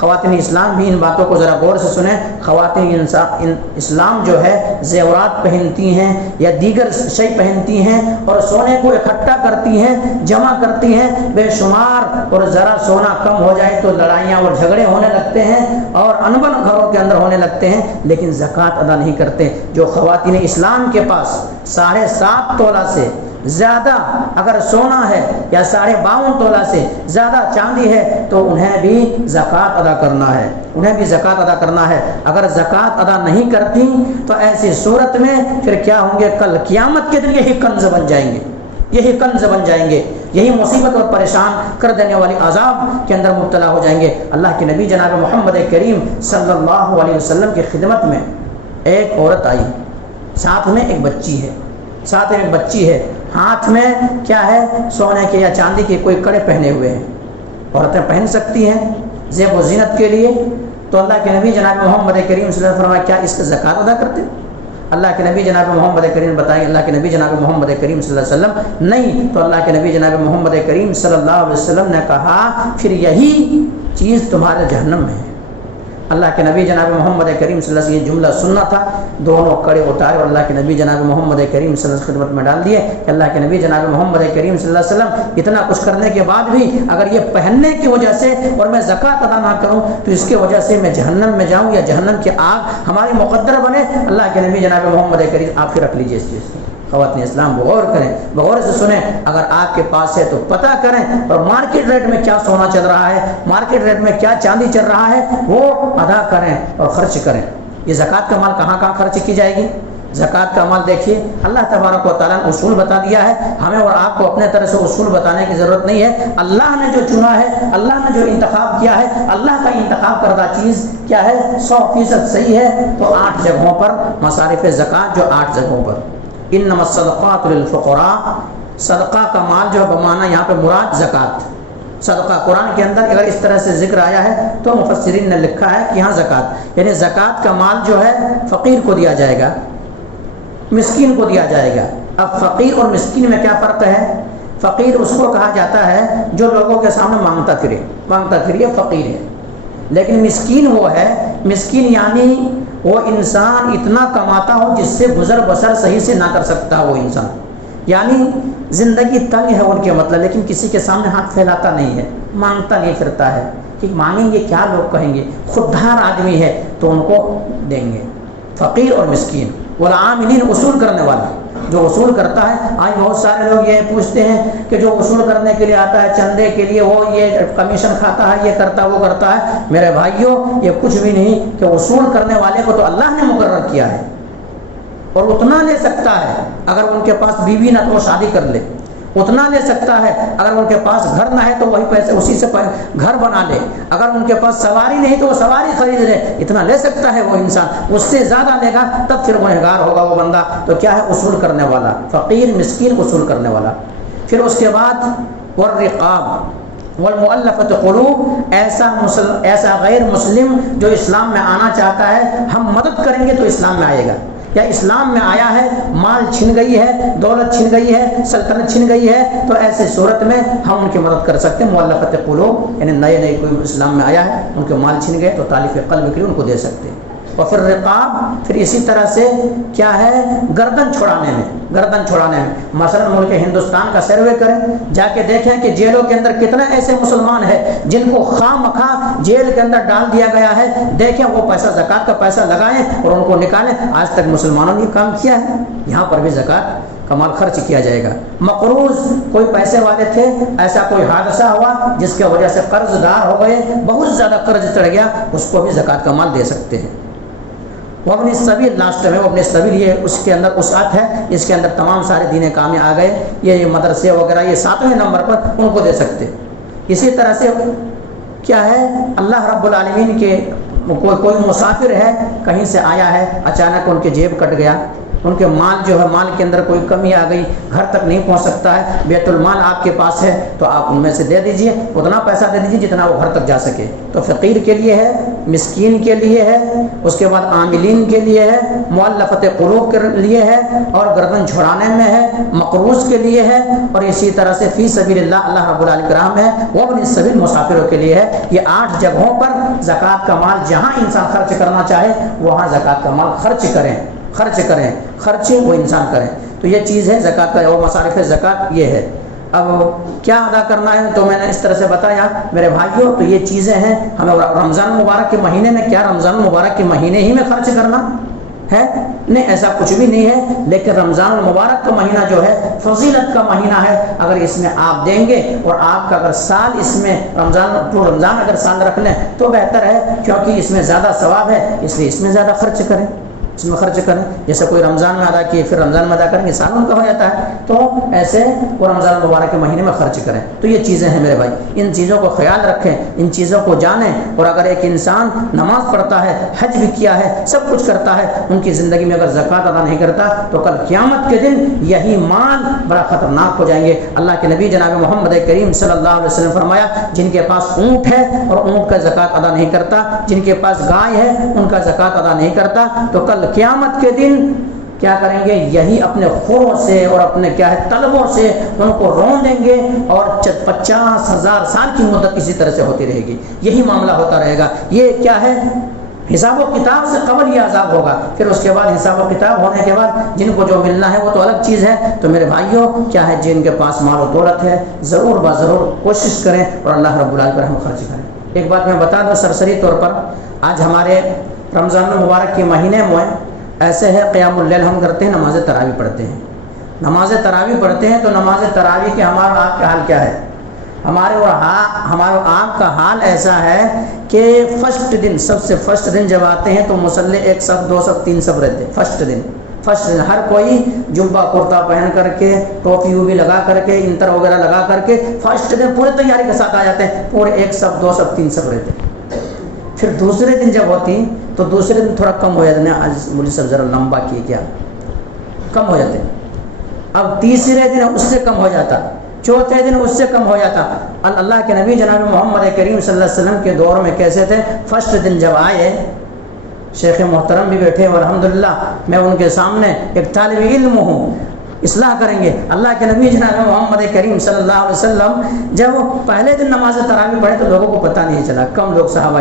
خواتین اسلام بھی ان باتوں کو ذرا غور سے سنیں. خواتین اسلام جو ہے زیورات پہنتی ہیں یا دیگر شے پہنتی ہیں اور سونے کو اکٹھا کرتی ہیں، جمع کرتی ہیں بے شمار، اور ذرا سونا کم ہو جائے تو لڑائیاں اور جھگڑے ہونے لگتے ہیں اور انبن گھروں کے اندر ہونے لگتے ہیں، لیکن زکوٰۃ ادا نہیں کرتے. جو خواتین اسلام کے پاس 7.5 تولہ سے زیادہ اگر سونا ہے یا 52.5 تولہ سے زیادہ چاندی ہے تو انہیں بھی زکوٰۃ ادا کرنا ہے، انہیں بھی زکوٰۃ ادا کرنا ہے. اگر زکوٰۃ ادا نہیں کرتی تو ایسی صورت میں پھر کیا ہوں گے؟ کل قیامت کے دن یہی کنز بن جائیں گے، یہی کنز بن جائیں گے، یہی مصیبت اور پریشان کر دینے والی عذاب کے اندر مبتلا ہو جائیں گے. اللہ کے نبی جناب محمد کریم صلی اللہ علیہ وسلم کی خدمت میں ایک عورت آئی، ساتھ میں ایک بچی ہے، ساتھ میں ایک بچی ہے، ہاتھ میں کیا ہے؟ سونے کے یا چاندی کے کوئی کڑے پہنے ہوئے ہیں. عورتیں پہن سکتی ہیں زیب و زینت کے لیے. تو اللہ کے نبی جناب محمد کریم صلی اللہ علیہ وسلم فرمایا کیا اس کا زکوٰۃ ادا کرتے؟ اللہ کے نبی جناب محمد کریم بتائیں. اللہ کے نبی جناب محمد کریم صلی اللہ علیہ وسلم نہیں. تو اللہ کے نبی جناب محمد کریم صلی اللہ علیہ وسلم نے کہا پھر یہی چیز تمہارے جہنم میں ہے. اللہ کے نبی جناب محمد کریم صلی اللہ علیہ وسلم یہ جملہ سننا تھا. دونوں کڑے اتارے اور اللہ کے نبی جناب محمد کریم صلی اللہ علیہ وسلم خدمت میں ڈال دیے کہ اللہ کے نبی جناب محمد کریم صلی اللہ علیہ وسلم اتنا کچھ کرنے کے بعد بھی اگر یہ پہننے کی وجہ سے اور میں زکوٰۃ ادا نہ کروں تو اس کی وجہ سے میں جہنم میں جاؤں یا جہنم کی آگ ہماری مقدر بنے. اللہ کے نبی جناب محمد کریم آپ پھر رکھ لیجیے اس چیز کو. خواتین اسلام غور کریں، غور سے سنیں. اگر آپ کے پاس ہے تو پتہ کریں اور مارکیٹ ریٹ میں کیا سونا چل رہا ہے، مارکیٹ ریٹ میں کیا چاندی چل رہا ہے وہ ادا کریں اور خرچ کریں. یہ زکوٰۃ کا مال کہاں کہاں خرچ کی جائے گی؟ زکوٰۃ کا مال دیکھیے اللہ تبارک و تعالیٰ نے اصول بتا دیا ہے. ہمیں اور آپ کو اپنے طرح سے اصول بتانے کی ضرورت نہیں ہے. اللہ نے جو چنا ہے، اللہ نے جو انتخاب کیا ہے، اللہ کا انتخاب کردہ چیز کیا ہے 100% صحیح ہے. تو 8 جگہوں پر مصارف زکوٰۃ، جو 8 جگہوں پر انما الصدقات للفقراء، صدقہ کا مال جو ہے بمعنی یہاں پہ مراد زکوٰۃ. صدقہ قرآن کے اندر اگر اس طرح سے ذکر آیا ہے تو مفسرین نے لکھا ہے کہ یہاں زکوٰۃ یعنی زکوٰۃ کا مال جو ہے فقیر کو دیا جائے گا، مسکین کو دیا جائے گا. اب فقیر اور مسکین میں کیا فرق ہے؟ فقیر اس کو کہا جاتا ہے جو لوگوں کے سامنے مانگتا پھرے فقیر ہے. لیکن مسکین وہ ہے، مسکین یعنی وہ انسان اتنا کماتا ہو جس سے گزر بسر صحیح سے نہ کر سکتا وہ انسان، یعنی زندگی تنگ ہے ان کے مطلب، لیکن کسی کے سامنے ہاتھ پھیلاتا نہیں ہے، مانگتا نہیں پھرتا ہے کہ مانگیں گے کیا لوگ کہیں گے. خوددار آدمی ہے تو ان کو دیں گے. فقیر اور مسکین. والعاملین اصول کرنے والا، جو اصول کرتا ہے. آج بہت سارے لوگ یہ پوچھتے ہیں کہ جو اصول کرنے کے لیے آتا ہے چندے کے لیے وہ یہ کمیشن کھاتا ہے، یہ کرتا ہے وہ کرتا ہے. میرے بھائیوں یہ کچھ بھی نہیں، کہ اصول کرنے والے کو تو اللہ نے مقرر کیا ہے اور اتنا لے سکتا ہے. اگر ان کے پاس بیوی نہ تو وہ شادی کر لے، اتنا لے سکتا ہے. اگر ان کے پاس گھر نہ ہے تو وہی پیسے اسی سے گھر بنا لے. اگر ان کے پاس سواری نہیں تو وہ سواری خرید لے. اتنا لے سکتا ہے وہ انسان. اس سے زیادہ لے گا تب پھر گنہگار ہوگا وہ بندہ. تو کیا ہے؟ اصول کرنے والا، فقیر مسکین اصول کرنے والا. پھر اس کے بعد والرقاب والمؤلفۃ قلوب، ایسا غیر مسلم جو اسلام میں آنا چاہتا ہے، ہم مدد کریں گے تو اسلام میں آئے گا. یا اسلام میں آیا ہے، مال چھن گئی ہے، دولت چھن گئی ہے، سلطنت چھن گئی ہے، تو ایسے صورت میں ہم ان کی مدد کر سکتے ہیں. مؤلفۃ قلوب یعنی نئے کوئی اسلام میں آیا ہے، ان کے مال چھن گئے تو تالیف قلب کے لیے ان کو دے سکتے ہیں. اور پھر رقاب، پھر اسی طرح سے کیا ہے؟ گردن چھڑانے میں. مثلا ملک ہندوستان کا سروے کریں، جا کے دیکھیں کہ جیلوں کے اندر کتنے ایسے مسلمان ہیں جن کو خواہ مخواہ جیل کے اندر ڈال دیا گیا ہے. دیکھیں وہ پیسہ زکوٰۃ کا پیسہ لگائیں اور ان کو نکالیں. آج تک مسلمانوں نے یہ کام کیا ہے. یہاں پر بھی زکوٰۃ کا مال خرچ کیا جائے گا. مقروض، کوئی پیسے والے تھے، ایسا کوئی حادثہ ہوا جس کی وجہ سے قرض دار ہو گئے، بہت زیادہ قرض چڑھ گیا، اس کو بھی زکوٰۃ کا مال دے سکتے ہیں. وہ اپنی سبیل، لاسٹ میں وہ اپنے سبیل، یہ اس کے اندر وسعت ہے، اس کے اندر تمام سارے دین کامیں آ گئے. یہ مدرسے وغیرہ یہ 7ویں نمبر پر ان کو دے سکتے. اسی طرح سے کیا ہے؟ اللہ رب العالمین کے کوئی مسافر ہے، کہیں سے آیا ہے، اچانک ان کی جیب کٹ گیا، ان کے مال جو ہے مال کے اندر کوئی کمی آ گئی، گھر تک نہیں پہنچ سکتا ہے، بیت المال آپ کے پاس ہے تو آپ ان میں سے دے دیجئے، اتنا پیسہ دے دیجئے جتنا وہ گھر تک جا سکے۔ تو فقیر کے لیے ہے، مسکین کے لیے ہے، اس کے بعد عاملین کے لیے ہے، مؤلفت قلوب کے لیے ہے، اور گردن چھڑانے میں ہے، مقروض کے لیے ہے، اور اسی طرح سے فی سبیل اللہ اللہ رب العالمین کرام ہے، وہ ابن السبیل مسافروں کے لیے ہے۔ یہ 8 جگہوں پر زکوٰۃ کا مال جہاں انسان خرچ کرنا چاہے وہاں زکوٰۃ کا مال خرچ کریں، خرچ وہ انسان کریں۔ تو یہ چیز ہے زکوٰۃ کا، وہ مصارف زکوٰۃ یہ ہے۔ اب کیا ادا کرنا ہے تو میں نے اس طرح سے بتایا میرے بھائیوں، تو یہ چیزیں ہیں ہمیں رمضان مبارک کے مہینے میں، کیا رمضان مبارک کے مہینے ہی میں خرچ کرنا ہے؟ نہیں، ایسا کچھ بھی نہیں ہے، لیکن رمضان المبارک کا مہینہ جو ہے فضیلت کا مہینہ ہے، اگر اس میں آپ دیں گے اور آپ کا اگر سال اس میں رمضان اگر سال رکھ لیں تو بہتر ہے، کیونکہ اس میں زیادہ ثواب ہے، اس لیے اس میں زیادہ خرچ کریں، اس میں خرچ کریں۔ جیسے کوئی رمضان میں ادا کیے پھر رمضان میں ادا کریں گے، سال ان کا ہو جاتا ہے، تو ایسے وہ رمضان مبارک کے مہینے میں خرچ کریں۔ تو یہ چیزیں ہیں میرے بھائی، ان چیزوں کو خیال رکھیں، ان چیزوں کو جانیں، اور اگر ایک انسان نماز پڑھتا ہے، حج بھی کیا ہے، سب کچھ کرتا ہے، ان کی زندگی میں اگر زکوٰۃ ادا نہیں کرتا تو کل قیامت کے دن یہی مال بڑا خطرناک ہو جائیں گے۔ اللہ کے نبی جناب محمد کریم صلی اللہ علیہ وسلم فرمایا، جن کے پاس اونٹ ہے اور اونٹ کا زکوٰۃ ادا نہیں کرتا، جن کے پاس گائے ہے ان کا زکوٰۃ ادا نہیں کرتا، تو کل قیامت کے دن کیا کریں گے؟ یہی اپنے خوروں سے اور اپنے کیا ہے طلبوں سے ان کو رون دیں گے، اور 50,000 سال کی مدت اسی طرح سے ہوتی رہے گی، یہی معاملہ ہوتا رہے گا۔ یہ کیا ہے؟ حساب و کتاب سے قبل یہ عذاب ہوگا، پھر اس کے بعد حساب و کتاب ہونے کے بعد جن کو جو ملنا ہے وہ تو الگ چیز ہے۔ تو میرے بھائیوں کیا ہے، جن کے پاس مال و دولت ہے ضرور ضرور کوشش کریں اور اللہ رب العالمین پر ہم خرچ کریں۔ ایک بات میں بتا دوں سرسری طور پر، آج ہمارے رمضان المبارک کے مہینے میں ایسے ہے قیام اللیل ہم کرتے ہیں، نماز تراویح پڑھتے ہیں، نماز تراویح پڑھتے ہیں، تو نماز تراویح کے ہمارا آپ کا حال کیا ہے؟ ہمارے آپ کا حال ایسا ہے کہ فرسٹ دن، سب سے فرسٹ دن جب آتے ہیں تو مصلی 1 صف 2 صف 3 صف رہتے ہیں۔ فرسٹ دن ہر کوئی جبہ کرتا پہن کر کے، ٹوپی ووپی لگا کر کے، انتر وغیرہ لگا کر کے فرسٹ دن پورے تیاری کے ساتھ آ جاتے ہیں، پورے 1 صف 2 صف 3 صف رہتے ہیں۔ پھر دوسرے دن جب ہوتی تو دوسرے دن تھوڑا کم ہو جاتے ہیں، آج مجھے سب ذرا لمبا کیے کیا، کم ہو جاتے ہیں۔ اب تیسرے دن اس سے کم ہو جاتا، چوتھے دن اس سے کم ہو جاتا۔ اللہ کے نبی جناب محمد کریم صلی اللہ علیہ وسلم کے دور میں کیسے تھے؟ فرسٹ دن جب آئے، شیخ محترم بھی بیٹھے اور الحمدللہ میں ان کے سامنے ایک طالب علم ہوں، اصلاح کریں گے۔ اللہ کے نبی جناب محمد کریم صلی اللہ علیہ وسلم جب پہلے دن نماز تراویح پڑھے تو لوگوں کو پتہ نہیں چلا، کم لوگ صحابہ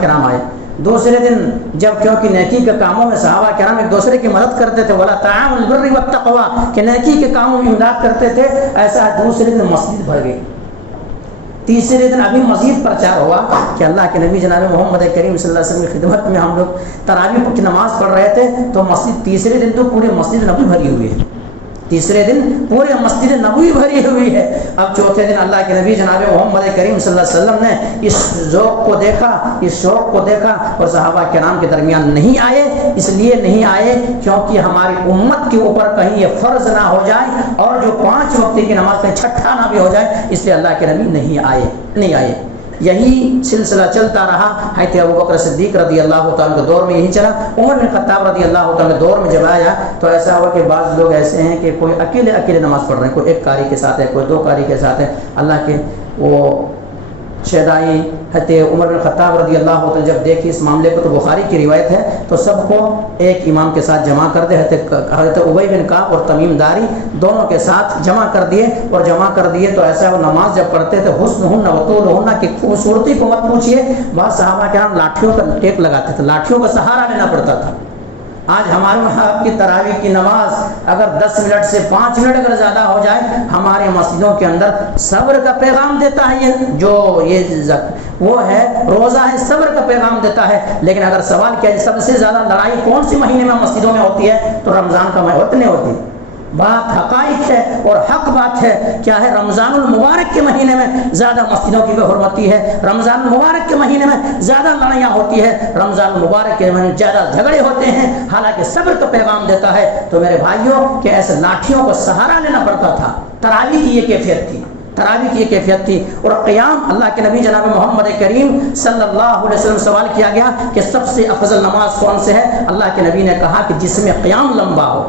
کرام آئے۔ دوسرے دن جب کیونکہ نیکی کے کاموں میں صحابہ کرام ایک دوسرے کی مدد کرتے تھے، ولا تعاونوا علی البر والتقوی، کہ نیکی کے کاموں میں امداد کرتے تھے، ایسا دوسرے دن مسجد بھر گئی۔ تیسرے دن ابھی مزید پرچار ہوا کہ اللہ کے نبی جناب محمد کریم صلی اللہ علیہ وسلم کی خدمت میں ہم لوگ تراویح کی نماز پڑھ رہے تھے، تو مسجد تیسرے دن تو پورے مسجد نبوی بھری ہوئی ہے، تیسرے دن پورے مسجد نبوی بھری ہوئی ہے۔ اب چوتھے دن اللہ کے نبی جناب محمد کریم صلی اللہ علیہ وسلم نے اس ذوق کو دیکھا اور صحابہ کرام کے درمیان نہیں آئے۔ اس لیے نہیں آئے کیونکہ ہماری امت کے اوپر کہیں یہ فرض نہ ہو جائے اور جو 5 وقت کی نماز کا چھٹا نہ بھی ہو جائے، اس لیے اللہ کے نبی نہیں آئے۔ یہی سلسلہ چلتا رہا، حضرت ابوبکر صدیق رضی اللہ تعالیٰ کے دور میں یہی چلا۔ عمر بن خطاب رضی اللہ تعالیٰ کے دور میں جب آیا تو ایسا ہوا کہ بعض لوگ ایسے ہیں کہ کوئی اکیلے نماز پڑھ رہے ہیں، کوئی 1 قاری کے ساتھ ہے، کوئی 2 قاری کے ساتھ ہے۔ اللہ کے وہ شہدائی حضرت عمر بن خطاب رضی اللہ تعالیٰ جب دیکھی اس معاملے کو، تو بخاری کی روایت ہے، تو سب کو ایک امام کے ساتھ جمع کر دے، حضرت ابی بن کعب اور تمیم داری دونوں کے ساتھ جمع کر دیے تو ایسا وہ نماز جب پڑھتے تھے، حسنہن و طولہن کی خوبصورتی کو مت پوچھیے، بعض صحابہ کرام لاٹھیوں کا ٹیک لگاتے تھے، لاٹھیوں کا سہارا لینا پڑتا تھا۔ آج ہمارے وہاں آپ کی تراویح کی نماز اگر 10 منٹ سے 5 منٹ اگر زیادہ ہو جائے، ہمارے مسجدوں کے اندر صبر کا پیغام دیتا ہے، وہ ہے روزہ ہے، صبر کا پیغام دیتا ہے۔ لیکن اگر سوال کیا سب سے زیادہ لڑائی کون سی مہینے میں مسجدوں میں ہوتی ہے، تو رمضان کا مہینے ہوتی ہے۔ بات حقائق ہے اور حق بات ہے، کیا ہے؟ رمضان المبارک کے مہینے میں زیادہ مسجدوں کی حرمتی ہے، رمضان المبارک کے مہینے میں زیادہ لڑائیاں ہوتی ہے، رمضان المبارک کے مہینے میں زیادہ جھگڑے ہوتے ہیں، حالانکہ صبر کا پیغام دیتا ہے۔ تو میرے بھائیوں کہ ایسے لاٹھیوں کو سہارا لینا پڑتا تھا، تراویح کی یہ کیفیت تھی، تراویح کی کیفیت تھی. اور قیام اللہ کے نبی جناب محمد کریم صلی اللہ علیہ وسلم سوال کیا گیا کہ سب سے افضل نماز کون سے ہے؟ اللہ کے نبی نے کہا کہ جس میں قیام لمبا ہو،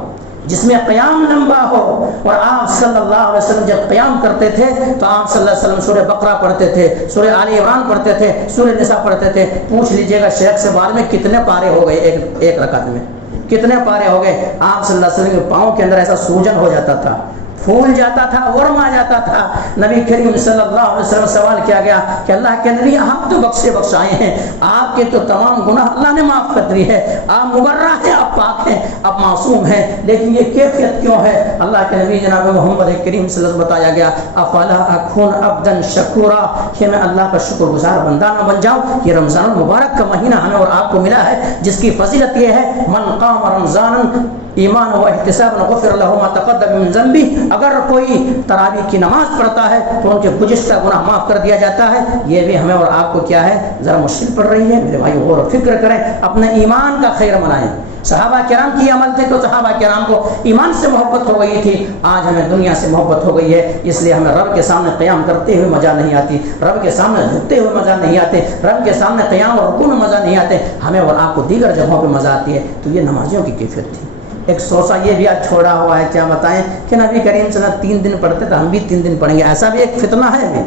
جس میں قیام لمبا ہو. اور آپ صلی اللہ علیہ وسلم جب قیام کرتے تھے تو آپ صلی اللہ علیہ وسلم سورہ بقرہ پڑھتے تھے، سورہ آل عمران پڑھتے تھے، سورہ نساء پڑھتے تھے. پوچھ لیجئے گا شیخ سے بعد میں کتنے پارے ہو گئے ایک رکعت میں؟ کتنے پارے ہو گئے؟ آپ صلی اللہ علیہ وسلم کے پاؤں کے اندر ایسا سوجن ہو جاتا تھا، پھول جاتا تھا، ورم آ جاتا تھا. نبی کریم صلی اللہ علیہ وسلم سوال کیا گیا کہ اللہ کے نبی آپ تو بخشے بخشائے ہیں، آپ کے تو تمام گناہ اللہ نے معاف کر دی ہے، آپ مبرہ ہیں، آپ پاک ہیں، آپ معصوم ہیں، لیکن یہ کیفیت کیوں ہے؟ اللہ کے نبی جناب محمد کریم صلی اللہ علیہ وسلم بتایا گیا افلا اکون عبدا شکورا، کہ میں اللہ کا شکر گزار بندہ نہ بن جاؤں. یہ رمضان المبارک کا مہینہ ہمیں اور آپ کو ملا ہے جس کی فضیلت یہ ہے من قام رمضان ایمان و احتساب غفر له ما تقدم من ذنبه. اگر کوئی تراویح کی نماز پڑھتا ہے تو ان کے گزشتہ گناہ معاف کر دیا جاتا ہے. یہ بھی ہمیں اور آپ کو کیا ہے ذرا مشکل پڑ رہی ہے. میرے بھائی غور و فکر کریں، اپنے ایمان کا خیر منائیں. صحابہ کرام کی عمل تھے تو صحابہ کرام کو ایمان سے محبت ہو گئی تھی. آج ہمیں دنیا سے محبت ہو گئی ہے، اس لیے ہمیں رب کے سامنے قیام کرتے ہوئے مزہ نہیں آتی، رب کے سامنے جھکتے ہوئے مزہ نہیں آتے، رب کے سامنے قیام اور رکوع میں مزہ نہیں آتے. ہمیں اور آپ کو دیگر جگہوں پہ مزہ آتی ہے. تو یہ نمازیوں کی کیفیت تھی. ایک سوسا یہ بھی آج چھوڑا ہوا ہے، کیا بتائیں کہ نبی کریم صلی اللہ علیہ وسلم 3 دن پڑھتے تو ہم بھی 3 دن پڑھیں گے. ایسا بھی ایک فتنہ ہے، ابھی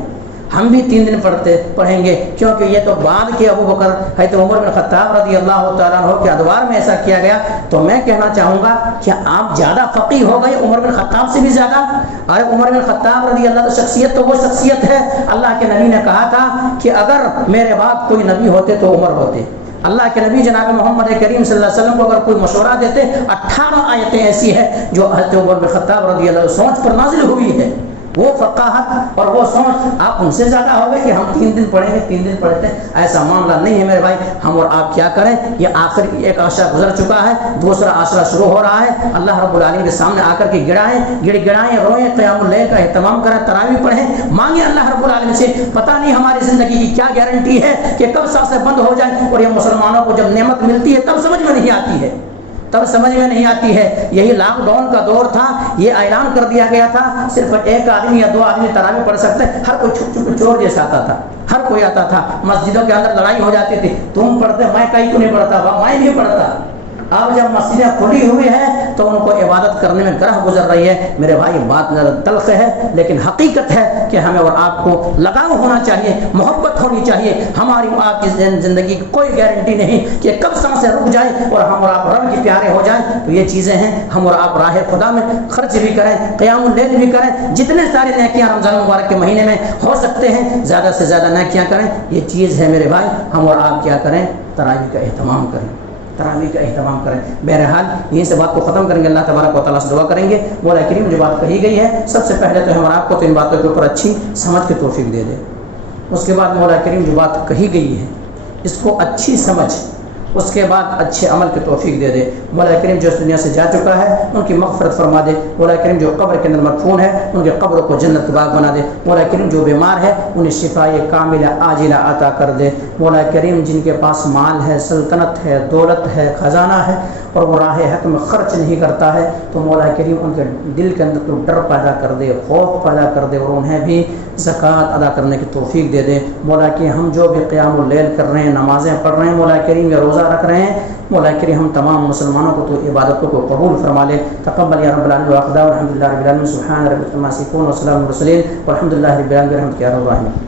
ہم بھی 3 دن پڑھیں گے، کیونکہ یہ تو بعد کے ابو بکر حضرت عمر بن خطاب رضی اللہ تعالیٰ عنہ کے ادوار میں ایسا کیا گیا. تو میں کہنا چاہوں گا کہ آپ زیادہ فقیہ ہو گئے عمر بن خطاب سے بھی زیادہ. ارے عمر بن خطاب رضی اللہ عنہ شخصیت تو وہ شخصیت ہے، اللہ کے نبی نے کہا تھا کہ اگر میرے بعد کوئی نبی ہوتے تو عمر ہوتے. اللہ کے نبی جناب محمد کریم صلی اللہ علیہ وسلم کو اگر کوئی مشورہ دیتے، 18 آیتیں ایسی ہیں جو حضرت عمر بن خطاب رضی اللہ عنہ سوچ پر نازل ہوئی ہے. وہ فقاہت اور وہ سوچ آپ ان سے زیادہ ہو گئے کہ ہم 3 دن پڑھیں گے، 3 دن پڑھتے ہیں. ایسا معاملہ نہیں ہے میرے بھائی. ہم اور آپ کیا کریں؟ یہ آخر ایک عشرہ گزر چکا ہے، دوسرا عشرہ شروع ہو رہا ہے. اللہ رب العالمین کے سامنے آ کر کے گڑائیں روئیں، قیام اللیل کا اہتمام کریں، تراویح پڑھیں، مانگیں اللہ رب العالمین سے. پتہ نہیں ہماری زندگی کی کیا گارنٹی ہے کہ کب سانسیں بند ہو جائیں. اور یہ مسلمانوں کو جب نعمت ملتی ہے تب سمجھ میں نہیں آتی ہے، تب سمجھ میں نہیں آتی ہے. یہی لاک ڈاؤن کا دور تھا، یہ اعلان کر دیا گیا تھا صرف 1 آدمی یا 2 آدمی تراویح پڑھ سکتے. ہر کوئی چھپ چھپ چور جیسا آتا تھا، ہر کوئی آتا تھا. مسجدوں کے اندر لڑائی ہو جاتی تھی، تم پڑھتے میں کہیں کو نہیں پڑھتا، میں بھی پڑھتا. اب جب مسجدیں کھلی ہوئی ہیں تو ان کو عبادت کرنے میں گرہ گزر رہی ہے. میرے بھائی بات تلخ ہے لیکن حقیقت ہے کہ ہمیں اور آپ کو لگاؤ ہونا چاہیے، محبت ہونی چاہیے. ہماری آپ کی زندگی کی کوئی گارنٹی نہیں کہ کب سانسیں رک جائیں اور ہم اور آپ رب کے پیارے ہو جائیں. تو یہ چیزیں ہیں، ہم اور آپ راہ خدا میں خرچ بھی کریں، قیام اللیل بھی کریں، جتنے سارے نیکیاں رمضان مبارک کے مہینے میں ہو سکتے ہیں زیادہ سے زیادہ نیکیاں کریں. یہ چیز ہے میرے بھائی. ہم اور آپ کیا کریں؟ تراویح کا اہتمام کریں، تراویح کا اہتمام کریں. بہرحال یہیں سے بات کو ختم کریں گے. اللہ تبارک و تعالیٰ سے دعا کریں گے مولا کریم جو بات کہی گئی ہے سب سے پہلے تو ہم آپ کو تو ان باتوں کے اوپر اچھی سمجھ کی توفیق دے دے. اس کے بعد مولا کریم جو بات کہی گئی ہے اس کو اچھی سمجھ، اس کے بعد اچھے عمل کی توفیق دے دے. مولا کریم جو اس دنیا سے جا چکا ہے ان کی مغفرت فرما دے. مولا کریم جو قبر کے اندر مدفون ہے ان کے قبر کو جنت کا باغ بنا دے. مولا کریم جو بیمار ہے انہیں شفائے کاملہ عاجلہ عطا کر دے. مولا کریم جن کے پاس مال ہے، سلطنت ہے، دولت ہے، خزانہ ہے اور وہ راہ حق میں خرچ نہیں کرتا ہے تو مولا کریم ان کے دل کے اندر تو ڈر پیدا کر دے، خوف پیدا کر دے اور انہیں بھی زکوٰۃ ادا کرنے کی توفیق دے دے. مولا کہ ہم جو بھی قیام اللیل کر رہے ہیں، نمازیں پڑھ رہے ہیں مولا کریم یا روزہ رکھ رہے ہیں، مولا کریم ہم تمام مسلمانوں کو تو عبادتوں کو قبول فرما لے. تقبل یا رب العالمین والحمد للہ رب العالمین. سبحان ربک عما یصفون وسلام علی المرسلین والحمد للہ رب العالمین برحمتک یا ارحم الراحمین.